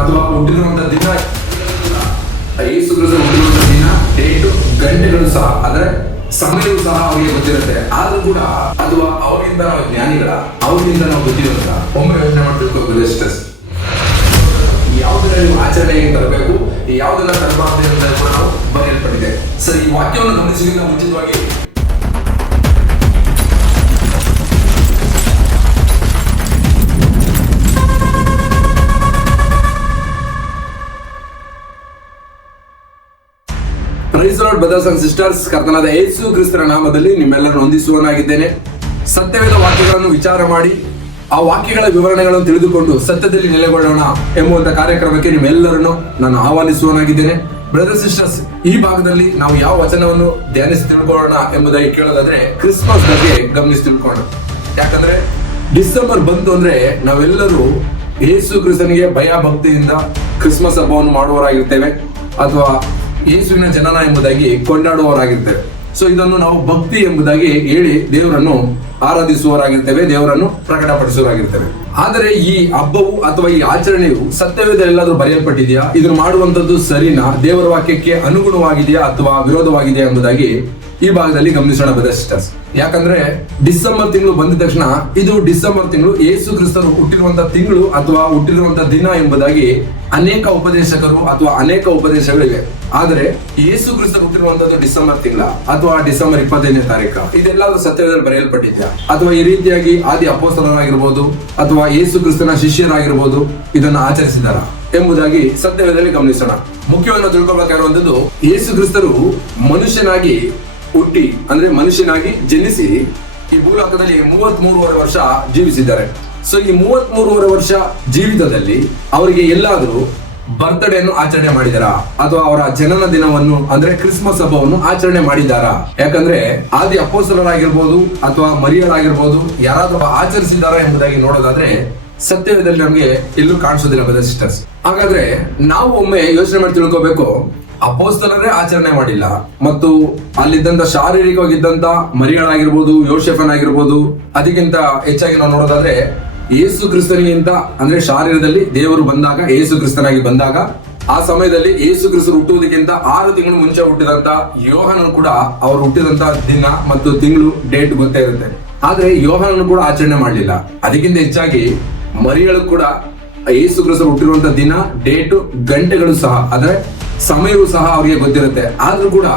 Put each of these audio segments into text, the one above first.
ಅಥವಾ ಹುಟ್ಟಿರುವಂತಹ ದಿನ, ಯೇಸು ಕ್ರಿಸ್ತ ಹುಟ್ಟಿರುವಂತಹ ದಿನ, ಡೇಟು, ಗಂಟೆಗಳು ಸಹ, ಅಂದ್ರೆ ಸಮಯವೂ ಸಹ ಅವರಿಗೆ ಗೊತ್ತಿರುತ್ತೆ. ಆದ್ರೂ ಕೂಡ ಅಥವಾ ಅವರಿಂದ ನಾವು ಜ್ಞಾನಿಗಳ, ಅವರಿಂದ ನಾವು ಬುದ್ಧಿವಂತ. ಒಮ್ಮೆ ಯೋಚನೆ ಮಾಡ್ತಿರ್ಬೇಕು ಸಿಸ್ಟರ್ಸ್, ಯಾವುದನ್ನ ನೀವು ಆಚರಣೆಗೆ ತರಬೇಕು, ಯಾವುದನ್ನ ತರಬಾರದು ಅಂತ ಕೂಡ ನಾವು ಬರೆಯಲ್ಪಟ್ಟಿದೆ. ಸರಿ, ಈ ವಾಕ್ಯವನ್ನು ಗಮನಿಸಿದ ಮುಂಚಿತವಾಗಿ praise lord brothers and sisters, ಕರ್ತನಾದ ಯೇಸು ಕ್ರಿಸ್ತರ ನಾಮದಲ್ಲಿ ನಿಮ್ಮೆಲ್ಲರನ್ನು ವಂದಿಸುವನಾಗಿದ್ದೇನೆ. ಸತ್ಯವೇದ ವಾಕ್ಯಗಳನ್ನು ವಿಚಾರ ಮಾಡಿ ಆ ವಾಕ್ಯಗಳ ವಿವರಣೆಗಳನ್ನು ತಿಳಿದುಕೊಂಡು ಸತ್ಯದಲ್ಲಿ ನೆಲೆಗೊಳ್ಳೋಣ ಎಂಬುವಂತ ಕಾರ್ಯಕ್ರಮಕ್ಕೆ ನಿಮ್ಮೆಲ್ಲರನ್ನು ನಾನು ಆಹ್ವಾನಿಸುವನಾಗಿದ್ದೇನೆ. ಬ್ರದರ್ಸ್ ಸಿಸ್ಟರ್ಸ್, ಈ ಭಾಗದಲ್ಲಿ ನಾವು ಯಾವ ವಚನವನ್ನು ಧ್ಯಾನಿಸಿ ತಿಳ್ಕೊಳ್ಳೋಣ ಎಂಬುದಾಗಿ ಕೇಳೋದಾದ್ರೆ ಕ್ರಿಸ್ಮಸ್ ಬಗ್ಗೆ ಗಮನಿಸಿ ತಿಳ್ಕೊಂಡು. ಯಾಕಂದ್ರೆ ಡಿಸೆಂಬರ್ ಬಂತು ಅಂದ್ರೆ ನಾವೆಲ್ಲರೂ ಯೇಸು ಕ್ರಿಸ್ತನಿಗೆ ಭಯ ಭಕ್ತಿಯಿಂದ ಕ್ರಿಸ್ಮಸ್ ಹಬ್ಬವನ್ನು ಮಾಡುವವರಾಗಿರ್ತೇವೆ ಅಥವಾ ಯೇಸುವಿನ ಜನನ ಎಂಬುದಾಗಿ ಕೊಂಡಾಡುವವರಾಗಿರ್ತೇವೆ. ಸೊ ಇದನ್ನು ನಾವು ಭಕ್ತಿ ಎಂಬುದಾಗಿ ಹೇಳಿ ದೇವರನ್ನು ಆರಾಧಿಸುವವರಾಗಿರ್ತೇವೆ, ದೇವರನ್ನು ಪ್ರಕಟಪಡಿಸುವವರಾಗಿರ್ತೇವೆ. ಆದರೆ ಈ ಹಬ್ಬವು ಅಥವಾ ಈ ಆಚರಣೆಯು ಸತ್ಯವೇದ ಎಲ್ಲಾದ್ರೂ ಬರೆಯಲ್ಪಟ್ಟಿದೆಯಾ, ಇದನ್ನು ಮಾಡುವಂತದ್ದು ಸರಿನಾ, ದೇವರ ವಾಕ್ಯಕ್ಕೆ ಅನುಗುಣವಾಗಿದೆಯಾ ಅಥವಾ ವಿರೋಧವಾಗಿದೆಯಾ ಎಂಬುದಾಗಿ ಈ ಭಾಗದಲ್ಲಿ ಗಮನಿಸೋಣ ಬ್ರದರ್ಸ್. ಯಾಕಂದ್ರೆ ಡಿಸೆಂಬರ್ ತಿಂಗಳು ಬಂದ ತಕ್ಷಣ ಇದು ಡಿಸೆಂಬರ್ ತಿಂಗಳು ಯೇಸು ಕ್ರಿಸ್ತರು ಹುಟ್ಟಿರುವಂತಹ ತಿಂಗಳು ಅಥವಾ ಹುಟ್ಟಿರುವಂತಹ ದಿನ ಎಂಬುದಾಗಿ ಅನೇಕ ಉಪದೇಶಕರು ಅಥವಾ ಅನೇಕ ಉಪದೇಶಗಳಿವೆ. ಆದರೆ ಯೇಸು ಕ್ರಿಸ್ತರು ಹುಟ್ಟಿರುವಂತದ್ದು ಡಿಸೆಂಬರ್ ತಿಂಗಳ ಅಥವಾ ಡಿಸೆಂಬರ್ 25ನೇ ತಾರೀಕು, ಇದೆಲ್ಲಾದ್ರೂ ಸತ್ಯವೇದಲ್ಲಿ ಬರೆಯಲ್ಪಟ್ಟಿದ್ಯಾ ಅಥವಾ ಈ ರೀತಿಯಾಗಿ ಆದಿ ಅಪೊಸ್ತಲರಾಗಿರ್ಬೋದು ಅಥವಾ ಯೇಸು ಕ್ರಿಸ್ತನ ಶಿಷ್ಯರಾಗಿರ್ಬೋದು ಇದನ್ನು ಆಚರಿಸಿದಾರ ಎಂಬುದಾಗಿ ಸತ್ಯವೇದದಲ್ಲಿ ಗಮನಿಸೋಣ. ಮುಖ್ಯವಾಗಿ ತಿಳ್ಕೊಬೇಕಾಗಿರುವಂತದ್ದು, ಯೇಸು ಕ್ರಿಸ್ತರು ಮನುಷ್ಯನಾಗಿ ಹುಟ್ಟಿ ಅಂದ್ರೆ ಮನುಷ್ಯನಾಗಿ ಜನಿಸಿ ಈ ಭೂಲೋಕದಲ್ಲಿ 33.5 ವರ್ಷ ಜೀವಿಸಿದ್ದಾರೆ. ಸೊ ಈ 33.5 ವರ್ಷ ಜೀವಿತದಲ್ಲಿ ಅವರಿಗೆ ಎಲ್ಲಾದ್ರೂ ಬರ್ತ್ಡೇಯನ್ನು ಆಚರಣೆ ಮಾಡಿದಾರಾ ಅಥವಾ ಅವರ ಜನನ ದಿನವನ್ನು ಅಂದ್ರೆ ಕ್ರಿಸ್ಮಸ್ ಹಬ್ಬವನ್ನು ಆಚರಣೆ ಮಾಡಿದಾರಾ? ಯಾಕಂದ್ರೆ ಆದಿ ಅಪೊಸ್ತಲರಾಗಿರ್ಬೋದು ಅಥವಾ ಮರಿಯರಾಗಿರ್ಬೋದು ಯಾರಾದ್ರೂ ಆಚರಿಸಿದಾರಾ ಎಂಬುದಾಗಿ ನೋಡೋದಾದ್ರೆ ಸತ್ಯವೇದದಲ್ಲಿ ನಮಗೆ ಎಲ್ಲೂ ಕಾಣಿಸೋದಿಲ್ಲ ಬ್ರದರ್ಸ್ ಸಿಸ್ಟರ್ಸ್. ಹಾಗಾದ್ರೆ ನಾವು ಒಮ್ಮೆ ಯೋಚನೆ ಮಾಡಿ ತಿಳ್ಕೋಬೇಕು, ಅಪೊಸ್ತಲರೇ ಆಚರಣೆ ಮಾಡಿಲ್ಲ ಮತ್ತು ಅಲ್ಲಿದ್ದಂತ ಶಾರೀರಿಕವಾಗಿದ್ದಂತ ಮರಿಯಳಾಗಿರ್ಬೋದು, ಯೋಸೇಫನ್ ಆಗಿರ್ಬೋದು, ಅದಕ್ಕಿಂತ ಹೆಚ್ಚಾಗಿ ನಾವು ನೋಡೋದಾದ್ರೆ ಯೇಸು ಕ್ರಿಸ್ತನಿಗಿಂತ ಅಂದ್ರೆ ಶಾರೀರದಲ್ಲಿ ದೇವರು ಬಂದಾಗ, ಯೇಸು ಕ್ರಿಸ್ತನಾಗಿ ಬಂದಾಗ ಆ ಸಮಯದಲ್ಲಿ ಯೇಸು ಕ್ರಿಸ್ತರು ಹುಟ್ಟುವುದಕ್ಕಿಂತ 6 ತಿಂಗಳು ಮುಂಚೆ ಹುಟ್ಟಿದಂತ ಯೋಹಾನನು ಕೂಡ ಅವರು ಹುಟ್ಟಿದಂತ ದಿನ ಮತ್ತು ತಿಂಗಳು ಡೇಟ್ ಗೊತ್ತೇ ಇರುತ್ತೆ. ಆದ್ರೆ ಯೋಹಾನನು ಕೂಡ ಆಚರಣೆ ಮಾಡಲಿಲ್ಲ. ಅದಕ್ಕಿಂತ ಹೆಚ್ಚಾಗಿ ಮರಿಯಳು ಕೂಡ ಯೇಸು ಕ್ರಿಸ್ತರು ಹುಟ್ಟಿರುವಂತ ದಿನ, ಡೇಟು, ಗಂಟೆಗಳು ಸಹ ಅಂದ್ರೆ ಸಮಯವೂ ಸಹ ಅವರಿಗೆ ಗೊತ್ತಿರುತ್ತೆ. ಆದ್ರೂ ಕೂಡ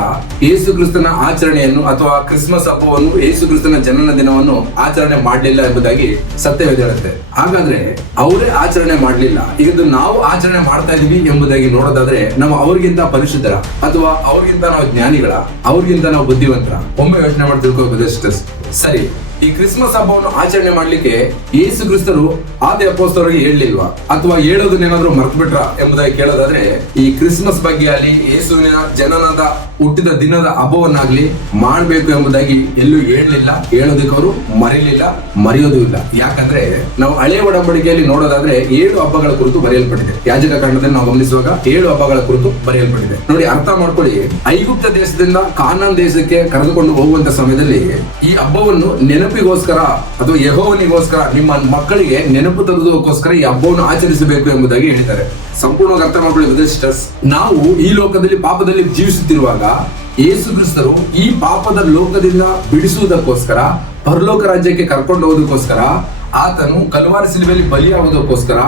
ಯೇಸು ಕ್ರಿಸ್ತನ ಆಚರಣೆಯನ್ನು ಅಥವಾ ಕ್ರಿಸ್ಮಸ್ ಹಬ್ಬವನ್ನು, ಯೇಸು ಕ್ರಿಸ್ತನ ಜನನ ದಿನವನ್ನು ಆಚರಣೆ ಮಾಡಲಿಲ್ಲ ಎಂಬುದಾಗಿ ಸತ್ಯವೇದ ಹೇಳುತ್ತೆ. ಹಾಗಾದ್ರೆ ಅವರೇ ಆಚರಣೆ ಮಾಡಲಿಲ್ಲ, ಈಗ ನಾವು ಆಚರಣೆ ಮಾಡ್ತಾ ಇದೀವಿ ಎಂಬುದಾಗಿ ನೋಡೋದಾದ್ರೆ ನಾವು ಅವ್ರಿಗಿಂತ ಪರಿಶುದ್ಧರ ಅಥವಾ ಅವ್ರಿಗಿಂತ ನಾವು ಜ್ಞಾನಿಗಳ, ಅವ್ರಿಗಿಂತ ನಾವು ಬುದ್ಧಿವಂತರ? ಒಮ್ಮೆ ಯೋಚನೆ ಮಾಡಿ ತಿಳ್ಕೋಬೇಕು ಸಿಸ್ಟರ್ಸ್. ಸರಿ, ಈ ಕ್ರಿಸ್ಮಸ್ ಹಬ್ಬವನ್ನು ಆಚರಣೆ ಮಾಡ್ಲಿಕ್ಕೆ ಯೇಸು ಕ್ರಿಸ್ತರು ಆದಿ ಅಪೊಸ್ತಲರಿಗೆ ಹೇಳಲಿಲ್ವಾ ಅಥವಾ ಹೇಳೋದನ್ನೇನಾದ್ರೂ ಮರ್ತು ಬಿಟ್ರ ಎಂಬುದಾಗಿ ಕೇಳೋದಾದ್ರೆ ಈ ಕ್ರಿಸ್ಮಸ್ ಬಗ್ಗೆ ಅಲ್ಲಿ ಯೇಸುವಿನ ಜನನದ ಹುಟ್ಟಿದ ದಿನದ ಹಬ್ಬವನ್ನಾಗ್ಲಿ ಮಾಡ್ಬೇಕು ಎಂಬುದಾಗಿ ಎಲ್ಲೂ ಹೇಳಲಿಲ್ಲ, ಹೇಳೋದಕ್ಕೆ ಅವರು ಮರೀಲಿಲ್ಲ, ಮರೆಯೋದು ಇಲ್ಲ. ಯಾಕಂದ್ರೆ ನಾವು ಹಳೆ ಒಡಂಬಡಿಕೆಯಲ್ಲಿ ನೋಡೋದಾದ್ರೆ 7 ಹಬ್ಬಗಳ ಕುರಿತು ಬರೆಯಲ್ಪಟ್ಟಿದೆ. ಯಾಜಕ ಕಾಂಡದಲ್ಲಿ ನಾವು ಗಮನಿಸುವಾಗ 7 ಹಬ್ಬಗಳ ಕುರಿತು ಬರೆಯಲ್ಪಟ್ಟಿದೆ. ನೋಡಿ, ಅರ್ಥ ಮಾಡ್ಕೊಳ್ಳಿ. ಐಗುಪ್ತ ದೇಶದಿಂದ ಕಾನಾನ್ ದೇಶಕ್ಕೆ ಕರೆದುಕೊಂಡು ಹೋಗುವಂತ ಸಮಯದಲ್ಲಿ ಈ ಹಬ್ಬವನ್ನು ನೆನಪಿಗೋಸ್ಕರ ಅಥವಾ ಯೆಹೋವನಿಗೋಸ್ಕರ, ನಿಮ್ಮ ಮಕ್ಕಳಿಗೆ ನೆನಪು ತರುವುದಕ್ಕೋಸ್ಕರ ಈ ಹಬ್ಬವನ್ನು ಆಚರಿಸಬೇಕು ಎಂಬುದಾಗಿ ಹೇಳಿದ್ದಾರೆ. ಸಂಪೂರ್ಣವಾಗಿ ಅರ್ಥ ಮಾಡ್ಕೊಳ್ಳಿ ಸಿಸ್ಟರ್ಸ್. ನಾವು ಈ ಲೋಕದಲ್ಲಿ ಪಾಪದಲ್ಲಿ ಜೀವಿಸುತ್ತಿರುವಾಗ ಯೇಸು ಕ್ರಿಸ್ತರು ಈ ಪಾಪದ ಲೋಕದಿಂದ ಬಿಡಿಸುವುದಕ್ಕೋಸ್ಕರ, ಪರಲೋಕ ರಾಜ್ಯಕ್ಕೆ ಕರ್ಕೊಂಡು ಹೋಗೋದಕ್ಕೋಸ್ಕರ, ಆತನು ಕಲ್ವಾರಿ ಶಿಲುಬೆಯಲ್ಲಿ ಬಲಿಯಾಗುವುದಕ್ಕೋಸ್ಕರ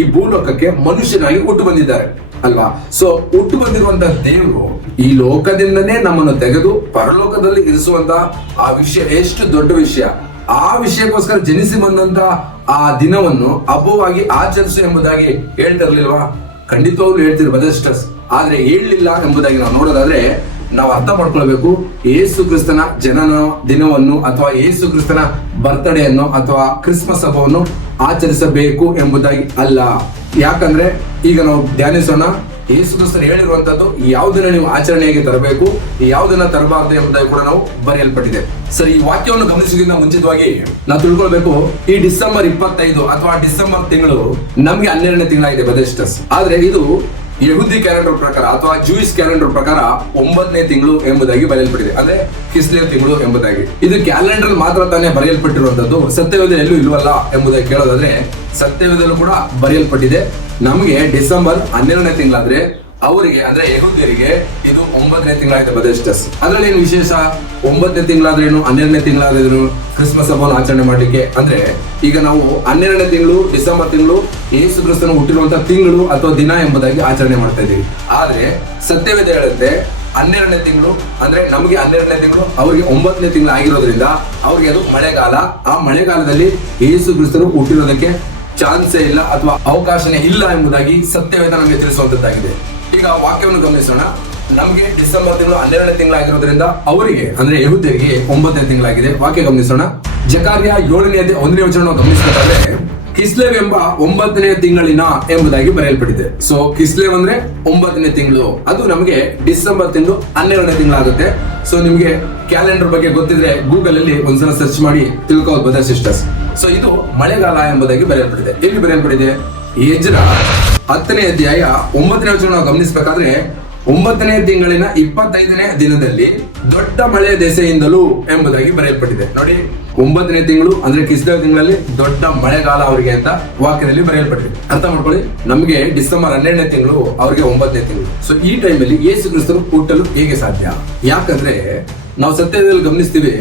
ಈ ಭೂಲೋಕಕ್ಕೆ ಮನುಷ್ಯನಾಗಿ ಹುಟ್ಟು ಬಂದಿದ್ದಾರೆ ಅಲ್ವಾ? ಸೊ ಹುಟ್ಟು ಬಂದಿರುವಂತಹ ದೇವರು ಈ ಲೋಕದಿಂದನೇ ನಮ್ಮನ್ನು ತೆಗೆದು ಪರಲೋಕದಲ್ಲಿ ಇರಿಸುವಂತ ಆ ವಿಷಯ ಎಷ್ಟು ದೊಡ್ಡ ವಿಷಯ. ಆ ವಿಷಯಕ್ಕೋಸ್ಕರ ಜನಿಸಿ ಬಂದಂತ ಆ ದಿನವನ್ನು ಹಬ್ಬವಾಗಿ ಆಚರಿಸು ಎಂಬುದಾಗಿ ಹೇಳ್ತಿರ್ಲಿಲ್ವಾ? ಖಂಡಿತವಾಗ್ಲೂ ಹೇಳ್ತಿರ್ ಬ್ರದರ್ಸ್. ಆದ್ರೆ ಹೇಳಲಿಲ್ಲ ಎಂಬುದಾಗಿ ನಾವು ನೋಡೋದಾದ್ರೆ ನಾವು ಅರ್ಥ ಮಾಡ್ಕೊಳ್ಬೇಕು, ಯೇಸು ಕ್ರಿಸ್ತನ ಜನನ ದಿನವನ್ನು ಅಥವಾ ಯೇಸು ಕ್ರಿಸ್ತನ ಬರ್ತ್ಡೇಯನ್ನು ಅಥವಾ ಕ್ರಿಸ್ಮಸ್ ಹಬ್ಬವನ್ನು ಆಚರಿಸಬೇಕು ಎಂಬುದಾಗಿ ಅಲ್ಲ. ಯಾಕಂದ್ರೆ ಈಗ ನಾವು ಧ್ಯಾನಿಸೋಣ, ಯೇಸು ಕ್ರಿಸ್ತರು ಹೇಳಿರುವಂತದ್ದು ಯಾವುದನ್ನ ನೀವು ಆಚರಣೆಗೆ ತರಬೇಕು, ಯಾವುದನ್ನ ತರಬಾರದು ಎಂಬುದಾಗಿ ಕೂಡ ನಾವು ಬರೆಯಲ್ಪಟ್ಟಿದೆ. ಸರಿ, ಈ ವಾಕ್ಯವನ್ನು ಗಮನಿಸೋದ್ರಿಂದ ಮುಂಚಿತವಾಗಿ ನಾವು ತಿಳ್ಕೊಳ್ಬೇಕು, ಈ ಡಿಸೆಂಬರ್ 25 ಅಥವಾ ಡಿಸೆಂಬರ್ ತಿಂಗಳು ನಮ್ಗೆ 12ನೇ ತಿಂಗಳಾಗಿದೆ ಬ್ರದರ್ಸ್. ಆದ್ರೆ ಇದು ಯಹೂದಿ ಕ್ಯಾಲೆಂಡರ್ ಪ್ರಕಾರ ಅಥವಾ ಜೂಯಿಸ್ ಕ್ಯಾಲೆಂಡರ್ ಪ್ರಕಾರ 9ನೇ ತಿಂಗಳು ಎಂಬುದಾಗಿ ಬರೆಯಲ್ಪಟ್ಟಿದೆ. ಅಂದ್ರೆ ಕಿಸ್ಲೇವ್ ತಿಂಗಳು ಎಂಬುದಾಗಿ. ಇದು ಕ್ಯಾಲೆಂಡರ್ ಮಾತ್ರ ತಾನೇ ಬರೆಯಲ್ಪಟ್ಟಿರುವಂತದ್ದು, ಸತ್ಯವೇದದಲ್ಲಿ ಎಲ್ಲೂ ಇಲ್ವಲ್ಲ ಎಂಬುದಾಗಿ ಕೇಳೋದಾದ್ರೆ ಸತ್ಯವೇದಲ್ಲೂ ಕೂಡ ಬರೆಯಲ್ಪಟ್ಟಿದೆ. ನಮಗೆ ಡಿಸೆಂಬರ್ 12ನೇ ತಿಂಗಳಾದ್ರೆ ಅವರಿಗೆ ಅಂದ್ರೆ ಯಹೂದ್ಯರಿಗೆ ಇದು 9ನೇ ತಿಂಗಳಾಯ್ತು ಬದಲಿಸ್ಟಸ್. ಅದ್ರಲ್ಲಿ ಏನು ವಿಶೇಷ? 9ನೇ ತಿಂಗಳಾದ್ರೇನು 12ನೇ ತಿಂಗಳಾದ್ರೇನು ಕ್ರಿಸ್ಮಸ್ ಹಬ್ಬವನ್ನು ಆಚರಣೆ ಮಾಡ್ಲಿಕ್ಕೆ? ಅಂದ್ರೆ ಈಗ ನಾವು 12ನೇ ತಿಂಗಳು ಡಿಸೆಂಬರ್ ತಿಂಗಳು ಯೇಸು ಕ್ರಿಸ್ತನು ಹುಟ್ಟಿರುವಂತಹ ತಿಂಗಳು ಅಥವಾ ದಿನ ಎಂಬುದಾಗಿ ಆಚರಣೆ ಮಾಡ್ತಾ ಇದ್ದೀವಿ. ಆದ್ರೆ ಸತ್ಯವೇದ ಹೇಳುತ್ತೆ 12ನೇ ತಿಂಗಳು ಅಂದ್ರೆ ನಮಗೆ 12ನೇ ತಿಂಗಳು, ಅವ್ರಿಗೆ 9ನೇ ತಿಂಗಳು ಆಗಿರೋದ್ರಿಂದ ಅವ್ರಿಗೆ ಅದು ಮಳೆಗಾಲ. ಆ ಮಳೆಗಾಲದಲ್ಲಿ ಯೇಸು ಕ್ರಿಸ್ತನು ಹುಟ್ಟಿರೋದಕ್ಕೆ ಚಾನ್ಸೇ ಇಲ್ಲ ಅಥವಾ ಅವಕಾಶನೇ ಇಲ್ಲ ಎಂಬುದಾಗಿ ಸತ್ಯವೇದ ನಮಗೆ ತಿಳಿಸುವಂತದ್ದಾಗಿದೆ. ಈಗ ವಾಕ್ಯವನ್ನು ಗಮನಿಸೋಣ. ನಮಗೆ ಡಿಸೆಂಬರ್ ತಿಂಗಳು 12ನೇ ತಿಂಗಳಾಗಿರೋದ್ರಿಂದ ಅವರಿಗೆ ಅಂದ್ರೆ ಯಹೂದ್ಯರಿಗೆ 9ನೇ ತಿಂಗಳಾಗಿದೆ. ವಾಕ್ಯ ಗಮನಿಸೋಣ. ಜಕಾರ್ಯ 7ನೇ 1ನೇ ವಚನ ಗಮನಿಸಬೇಕಾದ್ರೆ ಕಿಸ್ಲೇವ್ ಎಂಬ 9ನೇ ತಿಂಗಳಿನ ಎಂಬುದಾಗಿ ಬರೆಯಲ್ಪಟ್ಟಿದೆ. ಸೊ ಕಿಸ್ಲೇವ್ ಅಂದ್ರೆ 9ನೇ ತಿಂಗಳು, ಅದು ನಮಗೆ ಡಿಸೆಂಬರ್ ತಿಂಗಳು 12ನೇ ತಿಂಗಳಾಗುತ್ತೆ. ಸೊ ನಿಮ್ಗೆ ಕ್ಯಾಲೆಂಡರ್ ಬಗ್ಗೆ ಗೊತ್ತಿದ್ರೆ ಗೂಗಲ್ ಅಲ್ಲಿ ಒಂದ್ಸಲ ಸರ್ಚ್ ಮಾಡಿ ತಿಳ್ಕೋಬಹುದು ಬ್ರದರ್ ಸಿಸ್ಟರ್ಸ್. ಸೊ ಇದು ಮಳೆಗಾಲ ಎಂಬುದಾಗಿ ಬರೆಯಲ್ಪಟ್ಟಿದೆ. ಎಲ್ಲಿ ಬರೆಯಲ್ಪಟ್ಟಿದೆ? ಎಜ್ರ 10ನೇ ಅಧ್ಯಾಯ 9ನೇ ವಚನ ನಾವು ಗಮನಿಸಬೇಕಾದ್ರೆ 9ನೇ ತಿಂಗಳಿನ 25ನೇ ದಿನದಲ್ಲಿ ದೊಡ್ಡ ಮಳೆ ದೆಸೆಯಿಂದಲೂ ಎಂಬುದಾಗಿ ಬರೆಯಲ್ಪಟ್ಟಿದೆ. ನೋಡಿ, 9ನೇ ತಿಂಗಳು ಅಂದ್ರೆ ಕಿಸ್ಲೇವ್ ತಿಂಗಳಲ್ಲಿ ದೊಡ್ಡ ಮಳೆಗಾಲ ಅವರಿಗೆ ಅಂತ ವಾಕ್ಯದಲ್ಲಿ ಬರೆಯಲ್ಪಟ್ಟಿದೆ. ಅರ್ಥ ಮಾಡ್ಕೊಳ್ಳಿ. ನಮಗೆ ಡಿಸೆಂಬರ್ 12ನೇ ತಿಂಗಳು ಅವರಿಗೆ 9ನೇ ತಿಂಗಳು. ಸೊ ಈ ಟೈಮಲ್ಲಿ ಯೇಸು ಕ್ರಿಸ್ತರು ಹುಟ್ಟಲು ಹೇಗೆ ಸಾಧ್ಯ? ಯಾಕಂದ್ರೆ ನಾವು ಸತ್ಯದಲ್ಲಿ ಗಮನಿಸ್ತೀವಿ,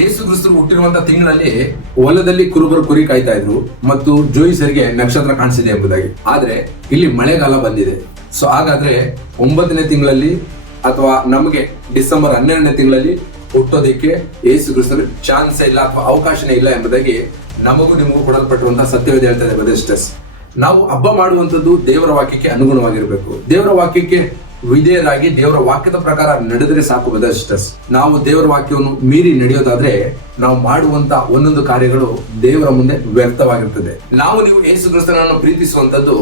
ಯೇಸು ಕ್ರಿಸ್ತರು ಹುಟ್ಟಿರುವಂತಹ ತಿಂಗಳಲ್ಲಿ ಹೊಲದಲ್ಲಿ ಕುರುಬರು ಕುರಿ ಕಾಯ್ತಾ ಇದ್ರು ಮತ್ತು ಜೋಯಿಸರಿಗೆ ನಕ್ಷತ್ರ ಕಾಣಿಸಿದೆ ಎಂಬುದಾಗಿ. ಆದ್ರೆ ಇಲ್ಲಿ ಮಳೆಗಾಲ ಬಂದಿದೆ. ಸೊ ಹಾಗಾದ್ರೆ 9ನೇ ತಿಂಗಳಲ್ಲಿ ಅಥವಾ ನಮಗೆ ಡಿಸೆಂಬರ್ 12ನೇ ತಿಂಗಳಲ್ಲಿ ಹುಟ್ಟೋದಕ್ಕೆ ಯೇಸು ಕ್ರಿಸ್ತರು ಚಾನ್ಸ್ ಇಲ್ಲ ಅಥವಾ ಅವಕಾಶನೇ ಇಲ್ಲ ಎಂಬುದಾಗಿ ನಮಗೂ ನಿಮಗೂ ಕೊಡಲ್ಪಟ್ಟಿರುವಂತಹ ಸತ್ಯವೇದ ಹೇಳ್ತಾ ಇದೆ ಬ್ರದರ್ಸ್. ನಾವು ಹಬ್ಬ ಮಾಡುವಂತದ್ದು ದೇವರ ವಾಕ್ಯಕ್ಕೆ ಅನುಗುಣವಾಗಿರ್ಬೇಕು. ದೇವರ ವಾಕ್ಯಕ್ಕೆ ವಿಧೇಯರಾಗಿ ದೇವರ ವಾಕ್ಯದ ಪ್ರಕಾರ ನಡೆದರೆ ಸಾಕು ಬ್ರದರ್ಸ್. ನಾವು ದೇವರ ವಾಕ್ಯವನ್ನು ಮೀರಿ ನಡೆಯೋದಾದ್ರೆ ನಾವು ಮಾಡುವಂತ ಒಂದೊಂದು ಕಾರ್ಯಗಳು ದೇವರ ಮುಂದೆ ವ್ಯರ್ಥವಾಗಿರ್ತದೆ. ನೀವು ಯೇಸು ಕ್ರಿಸ್ತನನ್ನು ಪ್ರೀತಿಸುವಂತದ್ದು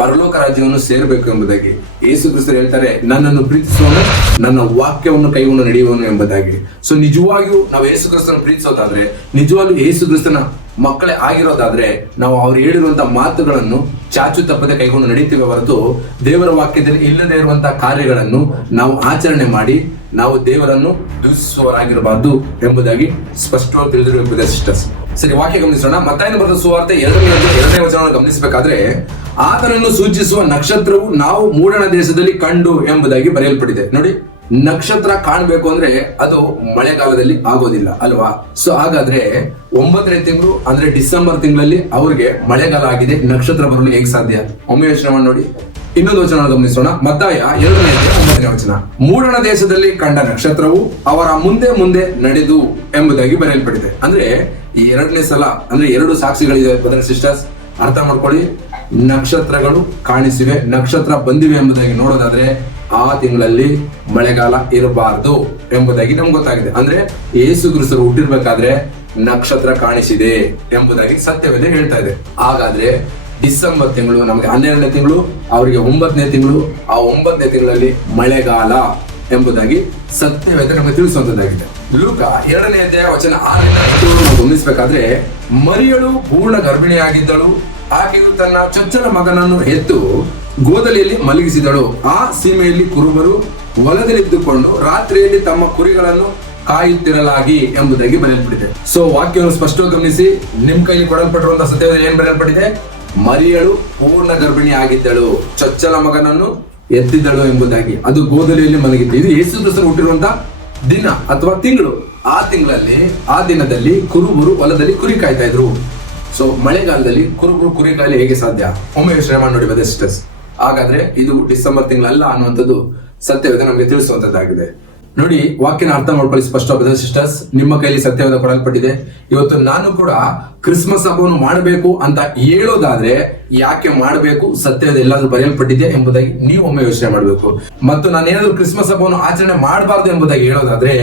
ಪರಲೋಕ ರಾಜ್ಯವನ್ನು ಸೇರಬೇಕು ಎಂಬುದಾಗಿ. ಯೇಸು ಕ್ರಿಸ್ತರು ಹೇಳ್ತಾರೆ, ನನ್ನನ್ನು ಪ್ರೀತಿಸುವವನು ನನ್ನ ವಾಕ್ಯವನ್ನು ಕೈಗೊಂಡು ನಡೆಯುವನು ಎಂಬುದಾಗಿ. ಸೊ ನಿಜವಾಗಿಯೂ ನಾವು ಯೇಸು ಕ್ರಿಸ್ತನ ಪ್ರೀತಿಸೋದಾದ್ರೆ, ನಿಜವಾಗ್ಲೂ ಯೇಸು ಕ್ರಿಸ್ತನ ಮಕ್ಕಳೇ ಆಗಿರೋದಾದ್ರೆ ನಾವು ಅವ್ರು ಹೇಳಿರುವಂತಹ ಮಾತುಗಳನ್ನು ಚಾಚು ತಪ್ಪದೆ ಕೈಗೊಂಡು ನಡೀತೀವಿ ಹೊರತು ದೇವರ ವಾಕ್ಯದಲ್ಲಿ ಇಲ್ಲದೆ ಇರುವಂತಹ ಕಾರ್ಯಗಳನ್ನು ನಾವು ಆಚರಣೆ ಮಾಡಿ ನಾವು ದೇವರನ್ನು ದೂಷಿಸುವವರಾಗಿರಬಾರ್ದು ಎಂಬುದಾಗಿ ಸ್ಪಷ್ಟವಾಗಿ ತಿಳಿದಿರಬೇಕು ಸಿಸ್ಟರ್ಸ್. ಸರಿ, ವಾಕ್ಯ ಗಮನಿಸೋಣ. ಮತ್ತಾಯನ ಬರೆದ ಸುವಾರ್ತೆ 2ನೇ ವಚನವನ್ನು ಗಮನಿಸಬೇಕಾದ್ರೆ ಆತನನ್ನು ಸೂಚಿಸುವ ನಕ್ಷತ್ರವು ನಾವು ಮೂಡಣ ದೇಶದಲ್ಲಿ ಕಂಡು ಎಂಬುದಾಗಿ ಬರೆಯಲ್ಪಟ್ಟಿದೆ. ನೋಡಿ, ನಕ್ಷತ್ರ ಕಾಣಬೇಕು ಅಂದ್ರೆ ಅದು ಮಳೆಗಾಲದಲ್ಲಿ ಆಗೋದಿಲ್ಲ ಅಲ್ವಾ? ಸೊ ಹಾಗಾದ್ರೆ 9ನೇ ತಿಂಗಳು ಅಂದ್ರೆ ಡಿಸೆಂಬರ್ ತಿಂಗಳಲ್ಲಿ ಅವ್ರಿಗೆ ಮಳೆಗಾಲ ಆಗಿದೆ, ನಕ್ಷತ್ರ ಬರಲು ಹೇಗೆ ಸಾಧ್ಯ? ಒಮ್ಮೆ ಯೋಚನೆ ಮಾಡಿ ನೋಡಿ. ಇನ್ನೊಂದು ವಚನ ಗಮನಿಸೋಣ. ಮತ್ತಾಯ 2ನೇ 9ನೇ ವಚನ. ಮೂಡಣ ದೇಶದಲ್ಲಿ ಕಂಡ ನಕ್ಷತ್ರವು ಅವರ ಮುಂದೆ ಮುಂದೆ ನಡೆದು ಎಂಬುದಾಗಿ ಬರೆಯಲ್ಪಟ್ಟಿದೆ. ಅಂದ್ರೆ ಈ 2ನೇ ಸಲ ಅಂದ್ರೆ 2 ಸಾಕ್ಷಿಗಳಿದೆ ಬ್ರದರ್ ಸಿಸ್ಟರ್ಸ್. ಅರ್ಥ ಮಾಡ್ಕೊಳ್ಳಿ. ನಕ್ಷತ್ರಗಳು ಕಾಣಿಸಿವೆ, ನಕ್ಷತ್ರ ಬಂದಿವೆ ಎಂಬುದಾಗಿ ನೋಡೋದಾದ್ರೆ ಆ ತಿಂಗಳಲ್ಲಿ ಮಳೆಗಾಲ ಇರಬಾರದು ಎಂಬುದಾಗಿ ನಮ್ಗೆ ಗೊತ್ತಾಗಿದೆ. ಅಂದ್ರೆ ಯೇಸು ಕ್ರಿಸ್ತರು ಹುಟ್ಟಿರ್ಬೇಕಾದ್ರೆ ನಕ್ಷತ್ರ ಕಾಣಿಸಿದೆ ಎಂಬುದಾಗಿ ಸತ್ಯವೇದ ಹೇಳ್ತಾ ಇದೆ. ಹಾಗಾದ್ರೆ ಡಿಸೆಂಬರ್ ತಿಂಗಳು ನಮಗೆ 12ನೇ ತಿಂಗಳು, ಅವರಿಗೆ 9ನೇ ತಿಂಗಳು, ಆ 9ನೇ ತಿಂಗಳಲ್ಲಿ ಮಳೆಗಾಲ ಎಂಬುದಾಗಿ ಸತ್ಯವೇದ ನಮಗೆ ತಿಳಿಸುವಂತದ್ದಾಗಿದೆ. ಲೂಕ 2ನೇ ಅಧ್ಯಾಯ ವಚನ 6 ಗಮನಿಸಬೇಕಾದ್ರೆ ಮರಿಯಳು ಪೂರ್ಣ ಗರ್ಭಿಣಿಯಾಗಿದ್ದಳು, ಆಕೆಯು ತನ್ನ ಚೊಚ್ಚಲ ಮಗನನ್ನು ಎತ್ತು ಗೋದಲಿಯಲ್ಲಿ ಮಲಗಿಸಿದಳು. ಆ ಸೀಮೆಯಲ್ಲಿ ಕುರುಬರು ಹೊಲದಲ್ಲಿದ್ದುಕೊಂಡು ರಾತ್ರಿಯಲ್ಲಿ ತಮ್ಮ ಕುರಿಗಳನ್ನು ಕಾಯುತ್ತಿರಲಾಗಿ ಎಂಬುದಾಗಿ ಬರೆಯಲ್ಪಟ್ಟಿದೆ. ಸೊ ವಾಕ್ಯವನ್ನು ಸ್ಪಷ್ಟವಾಗಿ ಗಮನಿಸಿ. ನಿಮ್ ಕೈಲಿ ಕೊಡಲ್ಪಟ್ಟಿರುವಂತಹ ಸತ್ಯವೇದ ಏನ್ ಬರೆಯಲ್ಪಟ್ಟಿದೆ? ಮರಿಯಳು ಪೂರ್ಣ ಗರ್ಭಿಣಿ ಆಗಿದ್ದಳು, ಚೊಚ್ಚಲ ಮಗನನ್ನು ಎತ್ತಿದ್ದಳು ಎಂಬುದಾಗಿ. ಅದು ಗೋದಲಿಯಲ್ಲಿ ಮಲಗಿದ್ದು. ಇದು ಯೇಸು ಕ್ರಿಸ್ತರು ಹುಟ್ಟಿರುವಂತಹ ದಿನ ಅಥವಾ ತಿಂಗಳು. ಆ ತಿಂಗಳಲ್ಲಿ ಆ ದಿನದಲ್ಲಿ ಕುರುಬರು ಹೊಲದಲ್ಲಿ ಕುರಿ ಕಾಯ್ತಾ ಇದ್ರು. ಸೊ ಮಳೆಗಾಲದಲ್ಲಿ ಕುರುಬರು ಕುರಿ ಕಾಯಲು ಹೇಗೆ ಸಾಧ್ಯ? ಒಮ್ಮೆ ಯೋಚನೆ ಮಾಡಿ ನೋಡಿ ಬ್ರದರ್ ಸಿಸ್ಟರ್ಸ್. ಹಾಗಾದ್ರೆ ಇದು ಡಿಸೆಂಬರ್ ತಿಂಗಳಲ್ಲ ಅನ್ನುವಂಥದ್ದು ಸತ್ಯವೇದ ನಮಗೆ ತಿಳಿಸುವಂತದ್ದಾಗಿದೆ. ನೋಡಿ, ವಾಕ್ಯನ ಅರ್ಥ ಮಾಡ್ಕೊಳ್ಳಿ ಸ್ಪಷ್ಟ ಬ್ರದರ್ ಸಿಸ್ಟರ್ಸ್. ನಿಮ್ಮ ಕೈಲಿ ಸತ್ಯವೇದ ಕೊಡಲ್ಪಟ್ಟಿದೆ. ಇವತ್ತು ನಾನು ಕೂಡ ಕ್ರಿಸ್ಮಸ್ ಹಬ್ಬವನ್ನು ಮಾಡಬೇಕು ಅಂತ ಹೇಳೋದಾದ್ರೆ ಯಾಕೆ ಮಾಡಬೇಕು, ಸತ್ಯವೇದ ಎಲ್ಲಾದ್ರೂ ಬರೆಯಲ್ಪಟ್ಟಿದೆ ಎಂಬುದಾಗಿ ನೀವು ಒಮ್ಮೆ ಯೋಚನೆ ಮಾಡಬೇಕು. ಮತ್ತು ನಾನೇನಾದ್ರೂ ಕ್ರಿಸ್ಮಸ್ ಹಬ್ಬವನ್ನು ಆಚರಣೆ ಮಾಡಬಾರ್ದು ಎಂಬುದಾಗಿ ಹೇಳೋದಾದ್ರೆ